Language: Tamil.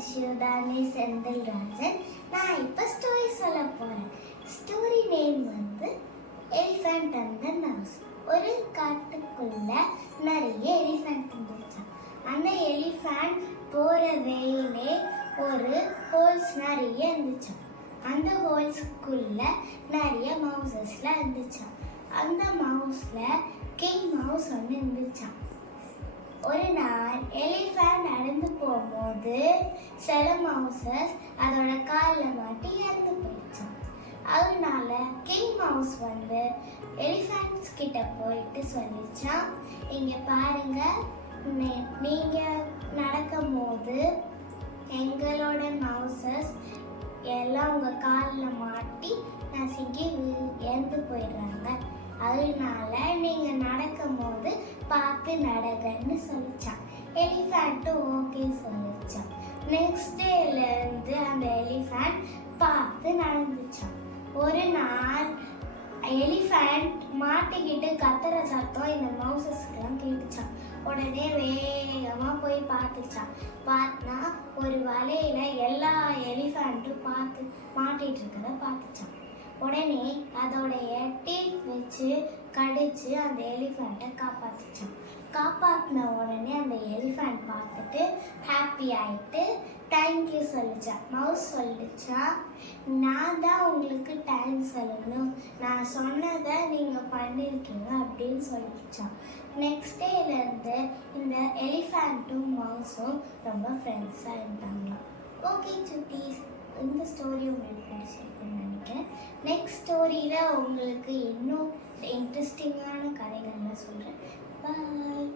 உங்கள் சிவதானி செந்தில்ராஜன். நான் இப்போ ஸ்டோரி சொல்ல போகிறேன். Story name elephant and the mouse. ஒரு காட்டுக்குள்ள நிறைய எலிஃபண்ட் இருந்துச்சு. அந்த எலிஃபண்ட் போகிற வேயிலே ஒரு ஹோல்ஸ் நிறைய இருந்துச்சு. அந்த ஹோல்ஸ்க்குள்ள நிறைய மவுசஸ்லாம் இருந்துச்சு. அந்த மவுஸில் கிங் மவுஸ் ஒன்று இருந்துச்சான். ஒரு நாள் எலிஃபண்ட் நடந்து போகும்போது சில மவுசஸ் அதோட காலில் மாட்டி இறந்து போயிடுச்சான். அதனால கிங் மவுஸ் எலிஃபண்ட்ஸ் கிட்ட போயிட்டு சொல்லிச்சான், இங்கே பாருங்க, நீங்கள் நடக்கும் போது எங்களோட மவுசஸ் எல்லாம் உங்கள் காலில் மாட்டி நசுங்கி இறந்து போயிடுறாங்க. அதனால நீங்கள் நடக்கும் போது பார்த்து நடங்கன்னு சொல்லிச்சான். எலிஃபண்ட்டும் ஓகே சொல்லிச்சான். நெக்ஸ்ட் டேலேருந்து அந்த எலிஃபண்ட் பார்த்து நடந்துச்சான். ஒரு நாள் எலிஃபண்ட் மாட்டிக்கிட்டு கத்துற சத்தம் இந்த மவுசஸ்க்கெல்லாம் கேட்டுச்சான். உடனே வேகமாக போய் பார்த்துச்சான். பார்த்தா ஒரு வலையில எல்லா எலிஃபண்ட்டும் பார்த்து மாட்டிகிட்டு இருக்கிறத பார்த்துச்சான். உடனே அதோடைய டீத் வச்சு கடிச்சு அந்த எலிஃபண்ட்டை காப்பாற்றுச்சான். காப்பாற்றின உடனே அந்த எலிஃபண்ட் பார்த்துட்டு ஹாப்பி ஆகிட்டு தேங்க்யூ சொல்லிச்சான். மவுஸ் சொல்லிச்சா, நான் தான் உங்களுக்கு தேங்க்ஸ் சொல்லணும், நான் சொன்னதை நீங்கள் பண்ணியிருக்கீங்க அப்படின்னு சொல்லிச்சான். நெக்ஸ்ட் டேலேருந்து இந்த எலிஃபண்ட்டும் மவுஸும் ரொம்ப ஃப்ரெண்ட்ஸாக இருந்தாங்களாம். ஓகே சுட்டீஸ், இந்த ஸ்டோரி உங்களுக்கு பிடிச்சிருக்குன்னு நினைக்கிறேன். நெக்ஸ்ட் ஸ்டோரியில் உங்களுக்கு இன்னும் இன்ட்ரெஸ்டிங்கான கதைகள்லாம் சொல்கிறேன். பாய்.